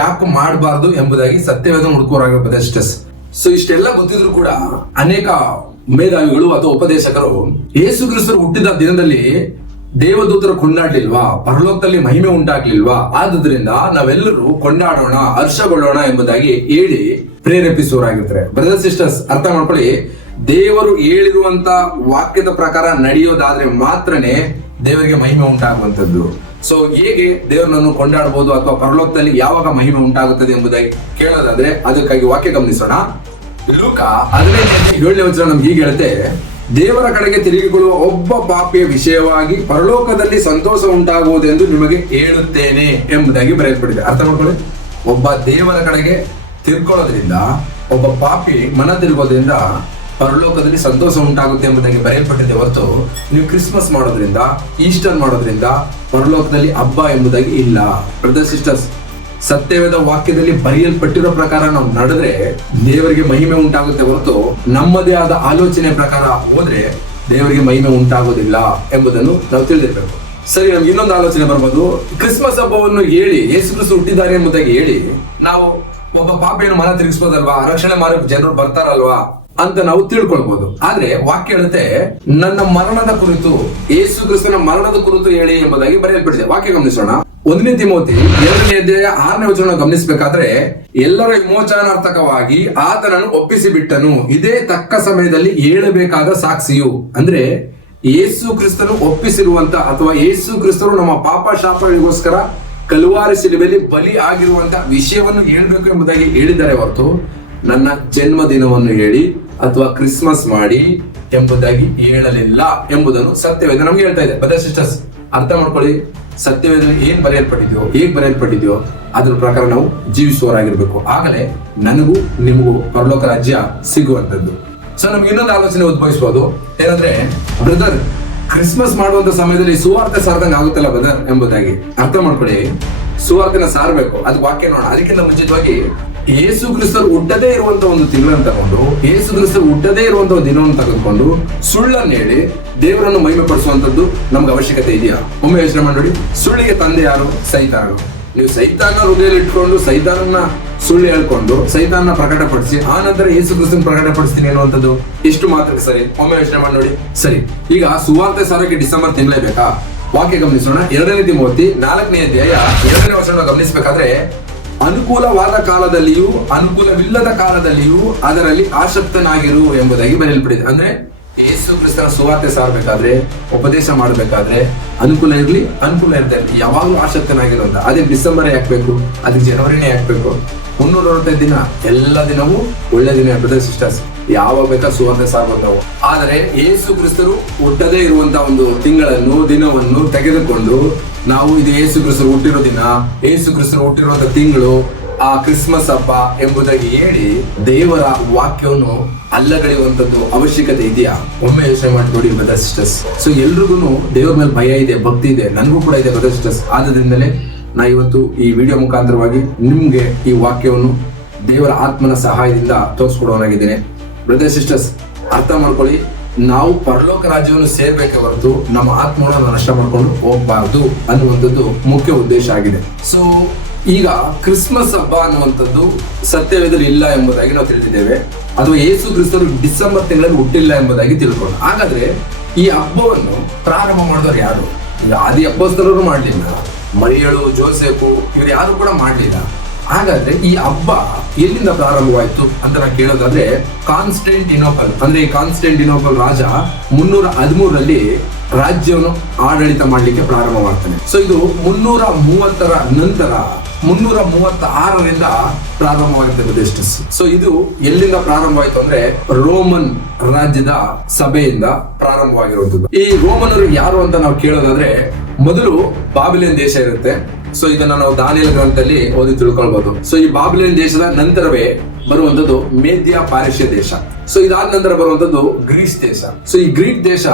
ಯಾಕೆ ಮಾಡಬಾರ್ದು ಎಂಬುದಾಗಿ ಸತ್ಯವೇದ ಹುಡುಕೋರಾಗ ಬ್ರದರ್ ಸಿಸ್ಟರ್ಸ್. ಸೊ ಇಷ್ಟೆಲ್ಲ ಗೊತ್ತಿದ್ರು ಕೂಡ ಅನೇಕ ಮೇಧಾವಿಗಳು ಅಥವಾ ಉಪದೇಶಕರು ಯೇಸು ಕ್ರಿಸ್ತರು ಹುಟ್ಟಿದ ದಿನದಲ್ಲಿ ದೇವದೂತರು ಕೊಂಡಾಡ್ಲಿಲ್ವಾ, ಪರಲೋಕದಲ್ಲಿ ಮಹಿಮೆ ಉಂಟಾಗ್ಲಿಲ್ವಾ, ಆದ್ರಿಂದ ನಾವೆಲ್ಲರೂ ಕೊಂಡಾಡೋಣ, ಹರ್ಷಗೊಳ್ಳೋಣ ಎಂಬುದಾಗಿ ಹೇಳಿ ಪ್ರೇರೇಪಿಸುವವರಾಗಿರ್ತಾರೆ. ಬ್ರದರ್ ಸಿಸ್ಟರ್ಸ್, ಅರ್ಥ ಮಾಡ್ಕೊಳ್ಳಿ. ದೇವರು ಹೇಳಿರುವಂತ ವಾಕ್ಯದ ಪ್ರಕಾರ ನಡೆಯೋದಾದ್ರೆ ಮಾತ್ರನೇ ದೇವರಿಗೆ ಮಹಿಮೆ ಉಂಟಾಗುವಂತದ್ದು. ಸೊ ಹೇಗೆ ದೇವರನ್ನು ಕೊಂಡಾಡಬಹುದು ಅಥವಾ ಪರಲೋಕದಲ್ಲಿ ಯಾವಾಗ ಮಹಿಮೆ ಉಂಟಾಗುತ್ತದೆ ಎಂಬುದಾಗಿ ಕೇಳೋದಾದ್ರೆ ಅದಕ್ಕಾಗಿ ವಾಕ್ಯ ಗಮನಿಸೋಣ. ಲೂಕ 15:7 ವಚನ ನಮ್ಗೆ ಹೀಗೆ ಹೇಳುತ್ತೆ, ದೇವರ ಕಡೆಗೆ ತಿರುಗಿಕೊಳ್ಳುವ ಒಬ್ಬ ಪಾಪಿಯ ವಿಷಯವಾಗಿ ಪರಲೋಕದಲ್ಲಿ ಸಂತೋಷ ಉಂಟಾಗುವುದೆಂದು ನಿಮಗೆ ಹೇಳುತ್ತೇನೆ ಎಂಬುದಾಗಿ ಬರೆಯಲ್ಪಟ್ಟಿದೆ. ಅರ್ಥ ಮಾಡ್ಕೊಳ್ಳಿ, ಒಬ್ಬ ದೇವರ ಕಡೆಗೆ ತಿರ್ಕೊಳ್ಳೋದ್ರಿಂದ, ಒಬ್ಬ ಪಾಪಿ ಮನ ತಿರುಗೋದ್ರಿಂದ ಪರಲೋಕದಲ್ಲಿ ಸಂತೋಷ ಉಂಟಾಗುತ್ತೆ ಎಂಬುದಾಗಿ ಬರೆಯಲ್ಪಟ್ಟಿದೆ ಹೊರತು ನೀವು ಕ್ರಿಸ್ಮಸ್ ಮಾಡೋದ್ರಿಂದ, ಈಸ್ಟರ್ ಮಾಡೋದ್ರಿಂದ ಪರಲೋಕದಲ್ಲಿ ಹಬ್ಬ ಎಂಬುದಾಗಿ ಇಲ್ಲ. ಬ್ರದರ್ಸ್ ಸಿಸ್ಟರ್ಸ್, ಸತ್ಯವೇದ ವಾಕ್ಯದಲ್ಲಿ ಬರೆಯಲ್ಪಟ್ಟಿರೋ ಪ್ರಕಾರ ನಾವು ನಡೆದ್ರೆ ದೇವರಿಗೆ ಮಹಿಮೆ ಉಂಟಾಗುತ್ತೆ ಹೊರತು ನಮ್ಮದೇ ಆದ ಆಲೋಚನೆ ಪ್ರಕಾರ ಹೋದ್ರೆ ದೇವರಿಗೆ ಮಹಿಮೆ ಉಂಟಾಗೋದಿಲ್ಲ ಎಂಬುದನ್ನು ನಾವು ತಿಳಿದಿರ್ಬೇಕು. ಸರಿ, ನಮ್ಗೆ ಇನ್ನೊಂದು ಆಲೋಚನೆ ಬರ್ಬೋದು. ಕ್ರಿಸ್ಮಸ್ ಹಬ್ಬವನ್ನು ಹೇಳಿ ಯೇಸು ಕ್ರಿಸ್ತ ಹುಟ್ಟಿದ್ದಾರೆ ಎಂಬುದಾಗಿ ಹೇಳಿ ನಾವು ಒಬ್ಬ ಪಾಪಿಯನ್ನು ಮನ ತಿರುಗಿಸ್ಬೋದಲ್ವಾ, ರಕ್ಷಣೆ ಮಾಡೋ ಜನರು ಬರ್ತಾರಲ್ವಾ ಅಂತ ನಾವು ತಿಳ್ಕೊಳ್ಬಹುದು. ಆದ್ರೆ ವಾಕ್ಯ ಹೇಳುತ್ತೆ, ನನ್ನ ಮರಣದ ಕುರಿತು, ಯೇಸು ಕ್ರಿಸ್ತನ ಮರಣದ ಕುರಿತು ಹೇಳಿ ಎಂಬುದಾಗಿ ಬರೆಯಲ್ಪಟ್ಟಿದೆ. ವಾಕ್ಯ ಗಮನಿಸೋಣ. 1 ತಿಮೋಥಿ 2ನೇ ಅಧ್ಯಾಯ 6ನೇ ವಚನ ಗಮನಿಸಬೇಕಾದ್ರೆ, ಎಲ್ಲರ ವಿಮೋಚನಾರ್ಥಕವಾಗಿ ಆತನನ್ನು ಒಪ್ಪಿಸಿ ಬಿಟ್ಟನು, ಇದೇ ತಕ್ಕ ಸಮಯದಲ್ಲಿ ಹೇಳಬೇಕಾದ ಸಾಕ್ಷಿಯು. ಅಂದ್ರೆ ಯೇಸು ಕ್ರಿಸ್ತನು ಒಪ್ಪಿಸಿರುವಂತ ಅಥವಾ ಯೇಸು ಕ್ರಿಸ್ತನು ನಮ್ಮ ಪಾಪ ಶಾಪಗಳಿಗೋಸ್ಕರ ಕಲುವಾರಿ ಶಿಲುಬೆಯಲ್ಲಿ ಬಲಿ ಆಗಿರುವಂತ ವಿಷಯವನ್ನು ಹೇಳ್ಬೇಕು ಎಂಬುದಾಗಿ ಹೇಳಿದ್ದಾರೆ ಹೊರತು ನನ್ನ ಜನ್ಮದಿನವನ್ನು ಹೇಳಿ ಅಥವಾ ಕ್ರಿಸ್ಮಸ್ ಮಾಡಿ ಎಂಬುದಾಗಿ ಹೇಳಲಿಲ್ಲ ಎಂಬುದನ್ನು ಸತ್ಯವೇದ ನಮ್ಗೆ ಹೇಳ್ತಾ ಇದೆ. ಬ್ರದರ್ಸ್ ಸಿಸ್ಟರ್ಸ್, ಅರ್ಥ ಮಾಡ್ಕೊಳ್ಳಿ, ಸತ್ಯವೇದ ಏನ್ ಬರೆಯಲ್ಪಟ್ಟಿದ್ಯೋ, ಹೇಗ್ ಬರೆಯಲ್ಪಟ್ಟಿದ್ಯೋ ಅದ್ರ ಪ್ರಕಾರ ನಾವು ಜೀವಿಸುವವರಾಗಿರ್ಬೇಕು. ಆಗಲೇ ನನಗೂ ನಿಮಗೂ ಪರಲೋಕ ರಾಜ್ಯ ಸಿಗುವಂತದ್ದು. ಸೊ ನಮ್ಗೆ ಇನ್ನೊಂದು ಆಲೋಚನೆ ಉದ್ಭವಿಸಬಹುದು, ಏನಂದ್ರೆ ಬ್ರದರ್ ಕ್ರಿಸ್ಮಸ್ ಮಾಡುವಂತ ಸಮಯದಲ್ಲಿ ಸುವಾರ್ತೆ ಸಾರದಂಗ ಆಗುತ್ತಲ್ಲ ಬ್ರದರ್ ಎಂಬುದಾಗಿ. ಅರ್ಥ ಮಾಡ್ಕೊಳ್ಳಿ, ಸುವಾರ್ತೆನ ಸಾರಬೇಕು, ಅದು ವಾಕ್ಯ ನೋಡ. ಅದಕ್ಕಿಂತ ಮುಂಚಿತವಾಗಿ ಯೇಸು ಕ್ರಿಸ್ತರು ಹುಟ್ಟದೇ ಇರುವಂತ ಒಂದು ತಿಂಗಳನ್ನು ತಗೊಂಡು, ಯೇಸು ಕ್ರಿಸ್ತರು ಹುಟ್ಟದೇ ಇರುವಂತ ಒಂದು ದಿನವನ್ನು ತೆಗೆದುಕೊಂಡು ಸುಳ್ಳನ್ನು ಹೇಳಿ ದೇವರನ್ನು ಮಹಿಮೆ ಪಡಿಸುವಂತದ್ದು ನಮ್ಗೆ ಅವಶ್ಯಕತೆ ಇದೆಯಾ? ಒಮ್ಮೆ ಯೋಚನೆ ಮಾಡಿ. ಸುಳ್ಳಿಗೆ ತಂದೆ ಯಾರು? ಸೈತಾನನು. ನೀವು ಸೈತಾನ ಹೃದಯದಲ್ಲಿ ಇಟ್ಕೊಂಡು ಸೈತಾನನ್ನ ಸುಳ್ಳು ಹೇಳ್ಕೊಂಡು ಸೈತಾನ ಪ್ರಕಟಪಡಿಸಿ ಆ ನಂತರ ಯೇಸು ಕ್ರಿಸ್ತನ ಪ್ರಕಟಪಡಿಸ್ತೀನಿ ಅನ್ನುವಂಥದ್ದು ಎಷ್ಟು ಮಾತ್ರ ಸರಿ? ಒಮ್ಮೆ ಯೋಚನೆ ಮಾಡಿ ನೋಡಿ. ಸರಿ, ಈಗ ಸುವಾರ್ತೆ ಸಾರಕ್ಕೆ ಡಿಸೆಂಬರ್ ತಿಂಗಳೇ ಬೇಕಾ? ವಾಕ್ಯ ಗಮನಿಸೋಣ. 2 ತಿಮೋಥಿ 4ನೇ ಅಧ್ಯಾಯ 2ನೇ ವಚನ ಗಮನಿಸಬೇಕಾದ್ರೆ, ಅನುಕೂಲವಾದ ಕಾಲದಲ್ಲಿಯೂ ಅನುಕೂಲವಿಲ್ಲದ ಕಾಲದಲ್ಲಿಯೂ ಅದರಲ್ಲಿ ಆಸಕ್ತನಾಗಿರು ಎಂಬುದಾಗಿ ಬರೆಯಲ್ಪಟ್ಟಿದೆ. ಅಂದ್ರೆ ಯೇಸು ಕ್ರಿಸ್ತನ ಸುವಾರ್ತೆ ಸಾರಬೇಕಾದ್ರೆ, ಉಪದೇಶ ಮಾಡಬೇಕಾದ್ರೆ ಅನುಕೂಲ ಇರ್ಲಿ ಅನುಕೂಲ ಇರ್ತಾ ಇರ್ಲಿ, ಯಾವಾಗಲೂ ಆಸಕ್ತನಾಗಿರುವಂತ. ಅದೇ ಡಿಸೆಂಬರ್ ಯಾಕಬೇಕು? ಅದಕ್ಕೆ ಜನವರಿನೇ ಯಾಕಬೇಕು? 365 ದಿನ ಎಲ್ಲ ದಿನವೂ ಒಳ್ಳೆ ದಿನ. ಬ್ರದರ್ಸ್ ಸಿಸ್ಟರ್ಸ್, ಯಾವಾಗ ಬೇಕಾ ಸುವಾರ್ತೆ ಸಾರಬಹುದು ನಾವು. ಆದರೆ ಯೇಸು ಕ್ರಿಸ್ತರು ಹುಟ್ಟದೇ ಇರುವಂತ ಒಂದು ತಿಂಗಳನ್ನು, ದಿನವನ್ನು ತೆಗೆದುಕೊಂಡು ನಾವು ಇದು ಯೇಸು ಕ್ರಿಸ್ತರು ಹುಟ್ಟಿರೋ ದಿನ, ಯೇಸು ಕ್ರಿಸ್ತರು ಹುಟ್ಟಿರುವಂತ ತಿಂಗಳು, ಆ ಕ್ರಿಸ್ಮಸ್ ಹಬ್ಬ ಎಂಬುದಾಗಿ ಹೇಳಿ ದೇವರ ವಾಕ್ಯವನ್ನು ಅಲ್ಲಗಳೆಯುವಂತದ್ದು ಅವಶ್ಯಕತೆ ಇದೆಯಾ? ಒಮ್ಮೆ ಯೋಚನೆ ಮಾಡಿ ನೋಡಿ ಬ್ರದರ್ಸ್ ಸಿಸ್ಟರ್ಸ್. ಸೊ ಎಲ್ರಿಗೂ ದೇವರ ಮೇಲೆ ಭಯ ಇದೆ, ಭಕ್ತಿ ಇದೆ, ನನಗೂ ಕೂಡ ಇದೆ ಬ್ರದರ್ಸ್ ಸಿಸ್ಟರ್ಸ್. ಆದ್ದರಿಂದಲೇ ನಾ ಇವತ್ತು ಈ ವಿಡಿಯೋ ಮುಖಾಂತರವಾಗಿ ನಿಮ್ಗೆ ಈ ವಾಕ್ಯವನ್ನು ದೇವರ ಆತ್ಮನ ಸಹಾಯದಿಂದ ತೋರಿಸ್ಕೊಡೋನಾಗಿದ್ದೇನೆ. ಬ್ರದರ್ಸ್ ಸಿಸ್ಟರ್ಸ್, ಅರ್ಥ ಮಾಡ್ಕೊಳ್ಳಿ, ನಾವು ಪರಲೋಕ ರಾಜ್ಯವನ್ನು ಸೇರ್ಬೇಕೆ ಹೊರತು ನಮ್ಮ ಆತ್ಮವನ್ನು ನಷ್ಟ ಮಾಡ್ಕೊಂಡು ಹೋಗ್ಬಾರ್ದು ಅನ್ನುವಂಥದ್ದು ಮುಖ್ಯ ಉದ್ದೇಶ ಆಗಿದೆ. ಸೊ ಈಗ ಕ್ರಿಸ್ಮಸ್ ಹಬ್ಬ ಅನ್ನುವಂಥದ್ದು ಸತ್ಯವೇದದಲ್ಲಿ ಇಲ್ಲ ಎಂಬುದಾಗಿ ನಾವು ತಿಳಿದಿದ್ದೇವೆ, ಅಥವಾ ಯೇಸು ಕ್ರಿಸ್ತರು ಡಿಸೆಂಬರ್ ತಿಂಗಳಲ್ಲಿ ಹುಟ್ಟಿಲ್ಲ ಎಂಬುದಾಗಿ ತಿಳ್ಕೊಂಡು. ಹಾಗಾದ್ರೆ ಈ ಹಬ್ಬವನ್ನು ಪ್ರಾರಂಭ ಮಾಡಿದವರು ಯಾರು? ಈಗ ಆದಿ ಅಪೊಸ್ತಲರು ಮಾಡಲಿಲ್ಲ, ಮರಿಯಳು, ಜೋಸೆಫು ಇವರು ಯಾರು ಕೂಡ ಮಾಡಲಿಲ್ಲ. ಹಾಗಾದ್ರೆ ಈ ಹಬ್ಬ ಎಲ್ಲಿಂದ ಪ್ರಾರಂಭವಾಯಿತು ಅಂತ ನಾವು ಕೇಳೋದಾದ್ರೆ, ಕಾನ್ಸ್ಟೆಂಟಿನೋಪಲ್ ಅಂದ್ರೆ ಈ ಕಾನ್ಸ್ಟೆಂಟಿನೋಪಲ್ ರಾಜ 313ರಲ್ಲಿ ರಾಜ್ಯವನ್ನು ಆಡಳಿತ ಮಾಡಲಿಕ್ಕೆ ಪ್ರಾರಂಭ ಮಾಡ್ತಾನೆ. ಸೊ ಇದು 330ರ ನಂತರ 336ರಿಂದ ಪ್ರಾರಂಭವಾಗುತ್ತದೆ. ಸೊ ಇದು ಎಲ್ಲಿಂದ ಪ್ರಾರಂಭವಾಯಿತು ಅಂದ್ರೆ ರೋಮನ್ ರಾಜ್ಯದ ಸಭೆಯಿಂದ ಪ್ರಾರಂಭವಾಗಿರುವಂತದ್ದು. ಈ ರೋಮನರು ಯಾರು ಅಂತ ನಾವು ಕೇಳೋದಾದ್ರೆ, ಮೊದಲು ಬಾಬಿಲೋನ್ ದೇಶ ಇರುತ್ತೆ. ಸೊ ಇದನ್ನ ನಾವು ದಾನಿಯೇಲ್ ಗ್ರಂಥದಲ್ಲಿ ಓದಿ ತಿಳ್ಕೊಳ್ಬಹುದು. ಸೊ ಈ ಬಾಬಿಲೋನ್ ದೇಶದ ನಂತರವೇ ಬರುವಂತದ್ದು ಮೇದ್ಯ ಪಾರಸ್ಯ ದೇಶ. ಸೊ ಇದಾದ ನಂತರ ಬರುವಂತದ್ದು ಗ್ರೀಸ್ ದೇಶ. ಸೊ ಈ ಗ್ರೀಕ್ ದೇಶ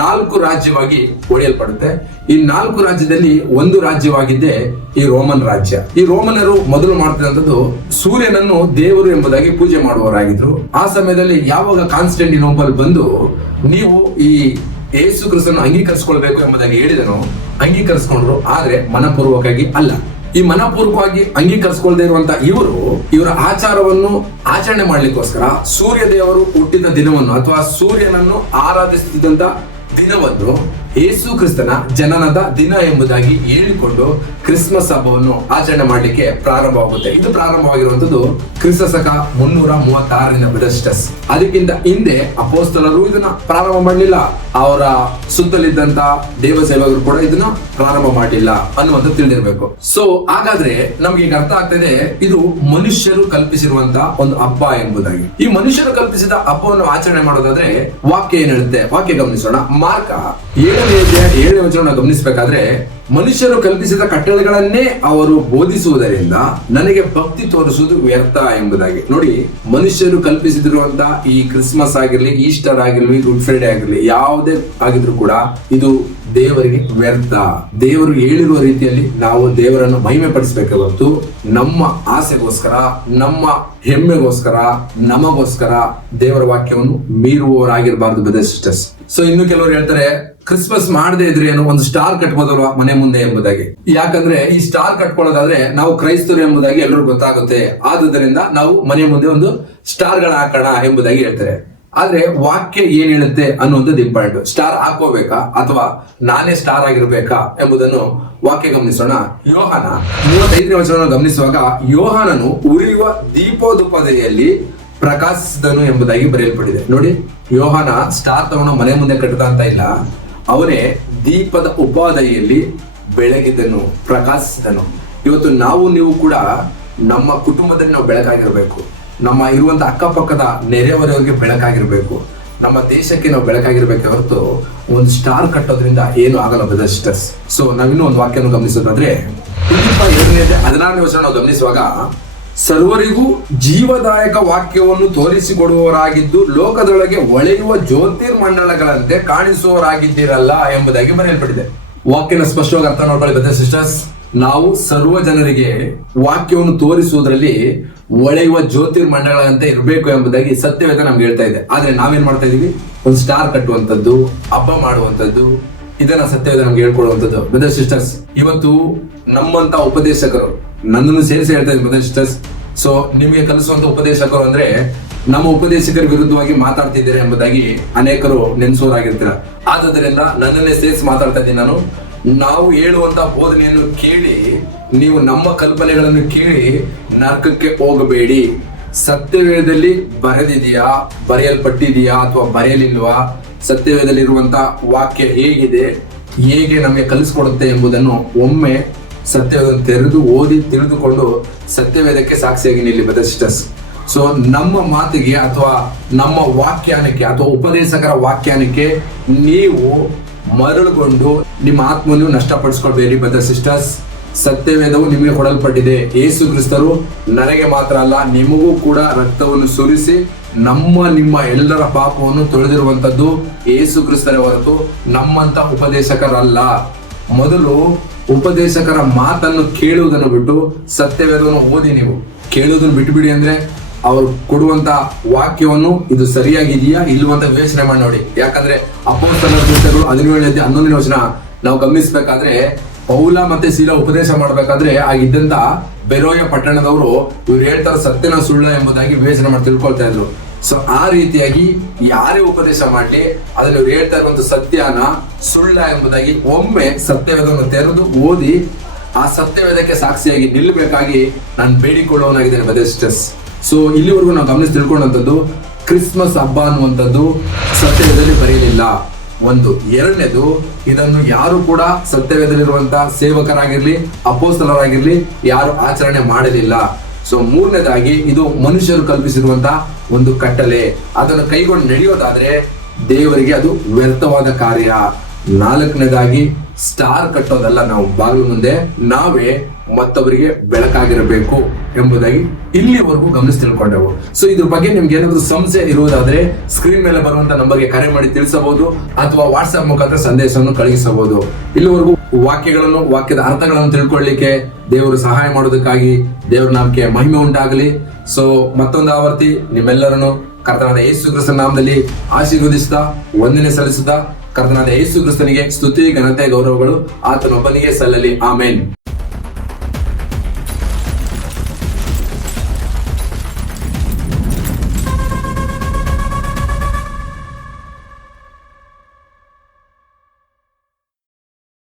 4 ರಾಜ್ಯವಾಗಿ ಒಡೆಯಲ್ಪಡುತ್ತೆ. ಈ 4 ರಾಜ್ಯದಲ್ಲಿ ಒಂದು ರಾಜ್ಯವಾಗಿದ್ದೇ ಈ ರೋಮನ್ ರಾಜ್ಯ. ಈ ರೋಮನರು ಮೊದಲು ಮಾಡ್ತಿದ್ದಂಥದ್ದು ಸೂರ್ಯನನ್ನು ದೇವರು ಎಂಬುದಾಗಿ ಪೂಜೆ ಮಾಡುವವರಾಗಿದ್ರು. ಆ ಸಮಯದಲ್ಲಿ ಯಾವಾಗ ಕಾನ್ಸ್ಟೆಂಟಿನೋಪಲ್ ಬಂದು ನೀವು ಈ ಯೇಸು ಕ್ರಿಸ್ತನ ಅಂಗೀಕರಿಸಿಕೊಳ್ಬೇಕು ಎಂಬುದಾಗಿ ಹೇಳಿದನು, ಅಂಗೀಕರಿಸಿಕೊಂಡ್ರು. ಆದ್ರೆ ಮನಪೂರ್ವಕವಾಗಿ ಅಲ್ಲ. ಈ ಮನಪೂರ್ವಕವಾಗಿ ಅಂಗೀಕರಿಸಿಕೊಳ್ಳದೆ ಇರುವಂತ ಇವರ ಆಚಾರವನ್ನು ಆಚರಣೆ ಮಾಡ್ಲಿಕ್ಕೋಸ್ಕರ ಸೂರ್ಯ ದೇವರು ಹುಟ್ಟಿದ ದಿನವನ್ನು ಅಥವಾ ಸೂರ್ಯನನ್ನು ಆರಾಧಿಸುತ್ತಿದ್ದಂತ ದಿನವನ್ನು ಯೇಸು ಕ್ರಿಸ್ತನ ಜನನದ ದಿನ ಎಂಬುದಾಗಿ ಹೇಳಿಕೊಂಡು ಕ್ರಿಸ್ಮಸ್ ಹಬ್ಬವನ್ನು ಆಚರಣೆ ಮಾಡಲಿಕ್ಕೆ ಪ್ರಾರಂಭವಾಗುತ್ತೆ. ಇದು ಪ್ರಾರಂಭವಾಗಿರುವಂತದ್ದು ಕ್ರಿಸ್ತ ಶಕ 336ರಿಂದ ಬ್ರದರ್ಸ್. ಅದಕ್ಕಿಂತ ಹಿಂದೆ ಅಪೋಸ್ತಲರು ಇದನ್ನ ಪ್ರಾರಂಭ ಮಾಡಲಿಲ್ಲ, ಅವರ ಸುತ್ತಲಿದ್ದಂತ ದೇವ ಸೇವಕರು ಕೂಡ ಇದನ್ನ ಪ್ರಾರಂಭ ಮಾಡಲಿಲ್ಲ ಅನ್ನುವಂತ ತಿಳಿದಿರಬೇಕು. ಸೊ ಹಾಗಾದ್ರೆ ನಮ್ಗೆ ಈಗ ಅರ್ಥ ಆಗ್ತದೆ, ಇದು ಮನುಷ್ಯರು ಕಲ್ಪಿಸಿರುವಂತ ಒಂದು ಹಬ್ಬ ಎಂಬುದಾಗಿ. ಈ ಮನುಷ್ಯರು ಕಲ್ಪಿಸಿದ ಹಬ್ಬವನ್ನು ಆಚರಣೆ ಮಾಡೋದಾದ್ರೆ ವಾಕ್ಯ ಏನ್ ಹೇಳುತ್ತೆ, ವಾಕ್ಯ ಗಮನಿಸೋಣ. ಮಾರ್ಕ 7ನೇ ವಚನ ಗಮನಿಸಬೇಕಾದ್ರೆ, ಮನುಷ್ಯರು ಕಲ್ಪಿಸಿದ ಕಟ್ಟಳೆಗಳನ್ನೇ ಅವರು ಬೋಧಿಸುವುದರಿಂದ ನನಗೆ ಭಕ್ತಿ ತೋರಿಸುವುದು ವ್ಯರ್ಥ ಎಂಬುದಾಗಿ. ನೋಡಿ, ಮನುಷ್ಯರು ಕಲ್ಪಿಸಿದಿರುವಂತ ಈ ಕ್ರಿಸ್ಮಸ್ ಆಗಿರ್ಲಿ, ಈಸ್ಟರ್ ಆಗಿರ್ಲಿ, ಗುಡ್ ಫ್ರೈಡೆ ಆಗಿರ್ಲಿ, ಯಾವುದೇ ಆಗಿದ್ರು ಕೂಡ ಇದು ದೇವರಿಗೆ ವ್ಯರ್ಥ. ದೇವರು ಹೇಳಿರುವ ರೀತಿಯಲ್ಲಿ ನಾವು ದೇವರನ್ನು ಮಹಿಮೆ ಪಡಿಸಬೇಕೆ ಹೊರತು ನಮ್ಮ ಆಸೆಗೋಸ್ಕರ, ನಮ್ಮ ಹೆಮ್ಮೆಗೋಸ್ಕರ, ನಮಗೋಸ್ಕರ ದೇವರ ವಾಕ್ಯವನ್ನು ಮೀರುವವರಾಗಿರಬಾರದು ಬ್ರದರ್ಸ್ ಸಿಸ್ಟರ್ಸ್. ಸೊ ಇನ್ನು ಕೆಲವರು ಹೇಳ್ತಾರೆ, ಕ್ರಿಸ್ಮಸ್ ಮಾಡದೇ ಇದ್ರೆ ಏನೋ ಒಂದು ಸ್ಟಾರ್ ಕಟ್ಬೋದಲ್ವಾ ಮನೆ ಮುಂದೆ ಎಂಬುದಾಗಿ. ಯಾಕಂದ್ರೆ ಈ ಸ್ಟಾರ್ ಕಟ್ಕೊಳ್ಳೋದಾದ್ರೆ ನಾವು ಕ್ರೈಸ್ತರು ಎಂಬುದಾಗಿ ಎಲ್ಲರೂ ಗೊತ್ತಾಗುತ್ತೆ, ಆದುದರಿಂದ ನಾವು ಮನೆ ಮುಂದೆ ಒಂದು ಸ್ಟಾರ್ ಗಳ ಹಾಕೋಣ ಎಂಬುದಾಗಿ ಹೇಳ್ತಾರೆ. ಆದ್ರೆ ವಾಕ್ಯ ಏನ್ ಹೇಳುತ್ತೆ ಅನ್ನುವಂಥದ್ದು ಇಂಪಾರ್ಟೆಂಟ್. ಸ್ಟಾರ್ ಹಾಕೋಬೇಕಾ ಅಥವಾ ನಾನೇ ಸ್ಟಾರ್ ಆಗಿರ್ಬೇಕಾ ಎಂಬುದನ್ನು ವಾಕ್ಯ ಗಮನಿಸೋಣ. ಯೋಹಾನ 35ನೇ ವಚನವನ್ನು ಗಮನಿಸುವಾಗ, ಯೋಹಾನನು ಉರಿಯುವ ದೀಪೋಪದೆಯಲ್ಲಿ ಪ್ರಕಾಶಿಸಿದನು ಎಂಬುದಾಗಿ ಬರೆಯಲ್ಪಟ್ಟಿದೆ. ನೋಡಿ, ಯೋಹಾನ ಸ್ಟಾರ್ ತಗೊಂಡು ಮನೆ ಮುಂದೆ ಕಟ್ಟುತ್ತಾ ಅಂತ ಇಲ್ಲ, ಅವನೇ ದೀಪದ ಉಪಾಧಿಯಲ್ಲಿ ಬೆಳಗಿದನು, ಪ್ರಕಾಶಿಸಿದನು. ಇವತ್ತು ನಾವು ನೀವು ಕೂಡ ನಮ್ಮ ಕುಟುಂಬದಲ್ಲಿ ನಾವು ಬೆಳಕಾಗಿರ್ಬೇಕು, ನಮ್ಮ ಇರುವಂತ ಅಕ್ಕಪಕ್ಕದ ನೆರೆಯವರಿಗೆ ಬೆಳಕಾಗಿರ್ಬೇಕು, ನಮ್ಮ ದೇಶಕ್ಕೆ ನಾವು ಬೆಳಕಾಗಿರ್ಬೇಕೆ ಹೊರತು ಒಂದು ಸ್ಟಾರ್ ಕಟ್ಟೋದ್ರಿಂದ ಏನು ಆಗಲ್ಲ ಬ್ರದರ್ಸ್ ಸಿಸ್ಟರ್ಸ್. ಸೊ ನಾವಿನ್ನೂ ಒಂದು ವಾಕ್ಯವನ್ನು ಗಮನಿಸೋದಾದ್ರೆ, ಫಿಲಿಪ್ಪ 2:16ನೇ ವಚನ ನಾವು ಗಮನಿಸುವಾಗ, ಸರ್ವರಿಗೂ ಜೀವದಾಯಕ ವಾಕ್ಯವನ್ನು ತೋರಿಸಿಕೊಡುವವರಾಗಿದ್ದು ಲೋಕದೊಳಗೆ ಹೊಳೆಯುವ ಜ್ಯೋತಿರ್ಮಂಡಲಗಳಂತೆ ಕಾಣಿಸುವವರಾಗಿದ್ದೀರಲ್ಲ ಎಂಬುದಾಗಿ ಬರೆಯಲ್ಪಟ್ಟಿದೆ. ವಾಕ್ಯನ ಸ್ಪಷ್ಟವಾಗಿ ಅರ್ಥ ಮಾಡ್ಕೊಳ್ಳಿ ಬ್ರದರ್ಸ್ ಸಿಸ್ಟರ್ಸ್. ನಾವು ಸರ್ವ ಜನರಿಗೆ ವಾಕ್ಯವನ್ನು ತೋರಿಸುವುದರಲ್ಲಿ ಹೊಳೆಯುವ ಜ್ಯೋತಿರ್ಮಂಡಲಗಳಂತೆ ಇರಬೇಕು ಎಂಬುದಾಗಿ ಸತ್ಯವೇದ ನಮ್ಗೆ ಹೇಳ್ತಾ ಇದೆ. ಆದ್ರೆ ನಾವೇನ್ ಮಾಡ್ತಾ ಇದೀವಿ, ಒಂದು ಸ್ಟಾರ್ ಕಟ್ಟುವಂಥದ್ದು, ಹಬ್ಬ ಮಾಡುವಂಥದ್ದು, ಇದನ್ನ ಸತ್ಯವೇದ ನಮ್ಗೆ ಹೇಳ್ಕೊಡುವಂಥದ್ದು. ಬ್ರದರ್ಸ್ ಸಿಸ್ಟರ್ಸ್, ಇವತ್ತು ನಮ್ಮಂತ ಉಪದೇಶಕರು, ನನ್ನನ್ನು ಸೇರಿಸಿ ಹೇಳ್ತಾ ಇದ್ದೀನಿ ಬ್ರದರ್ಸ್ ಸಿಸ್ಟರ್ಸ್. ಸೊ ನಿಮಗೆ ಕಲಿಸುವಂತ ಉಪದೇಶಕರು ಅಂದ್ರೆ ನಮ್ಮ ಉಪದೇಶಕರ ವಿರುದ್ಧವಾಗಿ ಮಾತಾಡ್ತಿದ್ದಾರೆ ಎಂಬುದಾಗಿ ಅನೇಕರು ನೆನೆಸೋರಾಗಿರ್ತೀರ. ಆದುದರಿಂದ ನನ್ನನ್ನೇ ಸೇರಿಸಿ ಮಾತಾಡ್ತಾ ಇದ್ದೀನಿ ನಾನು. ನಾವು ಹೇಳುವಂತ ಬೋಧನೆಯನ್ನು ಕೇಳಿ, ನೀವು ನಮ್ಮ ಕಲ್ಪನೆಗಳನ್ನು ಕೇಳಿ ನರಕಕ್ಕೆ ಹೋಗಬೇಡಿ. ಸತ್ಯವೇದದಲ್ಲಿ ಬರೆದಿದೆಯಾ, ಬರೆಯಲ್ಪಟ್ಟಿದೆಯಾ ಅಥವಾ ಬರೆಯಲಿಲ್ವಾ, ಸತ್ಯವೇದಲ್ಲಿರುವಂತ ವಾಕ್ಯ ಹೇಗಿದೆ, ಹೇಗೆ ನಮಗೆ ಕಲಿಸ್ಕೊಡುತ್ತೆ ಎಂಬುದನ್ನು ಒಮ್ಮೆ ಸತ್ಯವೇದವನ್ನು ತೆರೆದು ಓದಿ ತಿಳಿದುಕೊಂಡು ಸತ್ಯವೇದಕ್ಕೆ ಸಾಕ್ಷಿಯಾಗಿ ನಿಲ್ಲಿ ಬ್ರದರ್ಸ್ ಸಿಸ್ಟರ್ಸ್. ಸೊ ನಮ್ಮ ಮಾತಿಗೆ ಅಥವಾ ನಮ್ಮ ವಾಕ್ಯಾನಕ್ಕೆ ಅಥವಾ ಉಪದೇಶಕರ ವಾಕ್ಯಾನಕ್ಕೆ ನೀವು ಮರಳುಗೊಂಡು ನಿಮ್ಮ ಆತ್ಮವನ್ನು ನಷ್ಟಪಡಿಸ್ಕೊಳ್ಬೇಡಿ ಬ್ರದರ್ಸ್ ಸಿಸ್ಟರ್ಸ್. ಸತ್ಯವೇದವು ನಿಮಗೆ ಕೊಡಲ್ಪಟ್ಟಿದೆ. ಯೇಸು ಕ್ರಿಸ್ತರು ನನಗೆ ಮಾತ್ರ ಅಲ್ಲ, ನಿಮಗೂ ಕೂಡ ರಕ್ತವನ್ನು ಸುರಿಸಿ ನಿಮ್ಮ ಎಲ್ಲರ ಪಾಪವನ್ನು ತೊಳೆದಿರುವಂತದ್ದು ಯೇಸು ಕ್ರಿಸ್ತರೇ ಹೊರತು ನಮ್ಮಂತ ಉಪದೇಶಕರಲ್ಲ. ಮೊದಲು ಉಪದೇಶಕರ ಮಾತನ್ನು ಕೇಳುವುದನ್ನು ಬಿಟ್ಟು ಸತ್ಯವೇದವನ್ನು ಓದಿ. ನೀವು ಕೇಳುವುದನ್ನು ಬಿಟ್ಟುಬಿಡಿ. ಅಂದ್ರೆ ಅವರು ಕೊಡುವಂತ ವಾಕ್ಯವನ್ನು ಇದು ಸರಿಯಾಗಿದೆಯಾ ಇಲ್ಲವಂತ ವಿವೇಚನೆ ಮಾಡಿ ನೋಡಿ. ಯಾಕಂದ್ರೆ ಅಪೊಸ್ತಲರ ಕೃತ್ಯಗಳು 17:11ನೇ ವಚನ ನಾವು ಗಮನಿಸಬೇಕಾದ್ರೆ, ಪೌಲ ಮತ್ತೆ ಶೀಲ ಉಪದೇಶ ಮಾಡ್ಬೇಕಾದ್ರೆ ಆಗಿದ್ದಂತ ಬೆರೋಯ ಪಟ್ಟಣದವರು ಇವ್ರು ಹೇಳ್ತಾರ ಸತ್ಯನ ಸುಳ್ಳ ಎಂಬುದಾಗಿ ವಿವೇಚನೆ ಮಾಡಿ ತಿಳ್ಕೊಳ್ತಾ ಇದ್ರು. ಸೊ ಆ ರೀತಿಯಾಗಿ ಯಾರೇ ಉಪದೇಶ ಮಾಡ್ಲಿ ಅದನ್ನು ಇವ್ರು ಹೇಳ್ತಾ ಇರುವಂತ ಸತ್ಯನ ಸುಳ್ಳ ಎಂಬುದಾಗಿ ಒಮ್ಮೆ ಸತ್ಯವೇದವನ್ನು ತೆರೆದು ಓದಿ ಆ ಸತ್ಯವೇದಕ್ಕೆ ಸಾಕ್ಷಿಯಾಗಿ ನಿಲ್ಲಬೇಕಾಗಿ ನಾನು ಬೇಡಿಕೊಳ್ಳುವನಾಗಿದ್ದೇನೆ ಬ್ರದರ್ಸ್ ಸಿಸ್ಟರ್ಸ್. ಸೊ ಇಲ್ಲಿವರೆಗೂ ನಾವು ಗಮನಿಸಿ ತಿಳ್ಕೊಂಡಂಥದ್ದು, ಕ್ರಿಸ್ಮಸ್ ಹಬ್ಬ ಅನ್ನುವಂಥದ್ದು ಸತ್ಯವೇದದಲ್ಲಿ ಬರೆಯಲಿಲ್ಲ. ಒಂದು. ಎರಡನೇದು, ಇದನ್ನು ಯಾರು ಕೂಡ ಸತ್ಯವೇದಲ್ಲಿರುವಂತಹ ಸೇವಕರಾಗಿರ್ಲಿ, ಅಪೊಸ್ತಲರಾಗಿರ್ಲಿ ಯಾರು ಆಚರಣೆ ಮಾಡಲಿಲ್ಲ. ಸೊ ಮೂರನೇದಾಗಿ, ಇದು ಮನುಷ್ಯರು ಕಲ್ಪಿಸಿರುವಂತಹ ಒಂದು ಕಟ್ಟಲೆ, ಅದನ್ನು ಕೈಗೊಂಡು ನಡೆಯೋದಾದ್ರೆ ದೇವರಿಗೆ ಅದು ವ್ಯರ್ಥವಾದ ಕಾರ್ಯ. ನಾಲ್ಕನೇದಾಗಿ, ಸ್ಟಾರ್ ಕಟ್ಟೋದಲ್ಲ, ನಾವು ಬಾಗಿಲು ಮುಂದೆ ನಾವೇ ಮತ್ತವರಿಗೆ ಬೆಳಕಾಗಿರಬೇಕು ಎಂಬುದಾಗಿ ಇಲ್ಲಿವರೆಗೂ ಗಮನಿಸಿ ತಿಳ್ಕೊಂಡೆವು. ಸೊ ಇದ್ರ ಬಗ್ಗೆ ನಿಮ್ಗೆ ಏನಾದ್ರು ಸಂಶಯ ಇರುವುದಾದ್ರೆ ಸ್ಕ್ರೀನ್ ಮೇಲೆ ಬರುವಂತ ನಂಬರ್ಗೆ ಕರೆ ಮಾಡಿ ತಿಳಿಸಬಹುದು ಅಥವಾ ವಾಟ್ಸ್ಆಪ್ ಮುಖಾಂತರ ಸಂದೇಶವನ್ನು ಕಳುಹಿಸಬಹುದು. ಇಲ್ಲಿವರೆಗೂ ವಾಕ್ಯದ ಅರ್ಥಗಳನ್ನು ತಿಳ್ಕೊಳ್ಳಿಕ್ಕೆ ದೇವರು ಸಹಾಯ ಮಾಡೋದಕ್ಕಾಗಿ ದೇವರ ನಾಮಕ್ಕೆ ಮಹಿಮೆ ಉಂಟಾಗಲಿ. ಸೊ ಮತ್ತೊಂದು ಆವರ್ತಿ ನಿಮ್ಮೆಲ್ಲರನ್ನು ಕರ್ತನಾದ ಯೇಸು ಕ್ರಿಸ್ತನ ನಾಮದಲ್ಲಿ ಆಶೀರ್ವದಿಸುತ್ತಾ ವಂದನೆ ಸಲ್ಲಿಸುತ್ತಾ, ಕರ್ತನಾದ ಯೇಸು ಕ್ರಿಸ್ತನಿಗೆ ಸ್ತುತಿ, ಘನತೆ, ಗೌರವಗಳು ಆತನೊಬ್ಬನಿಗೆ ಸಲ್ಲಲಿ. ಆಮೇನ್.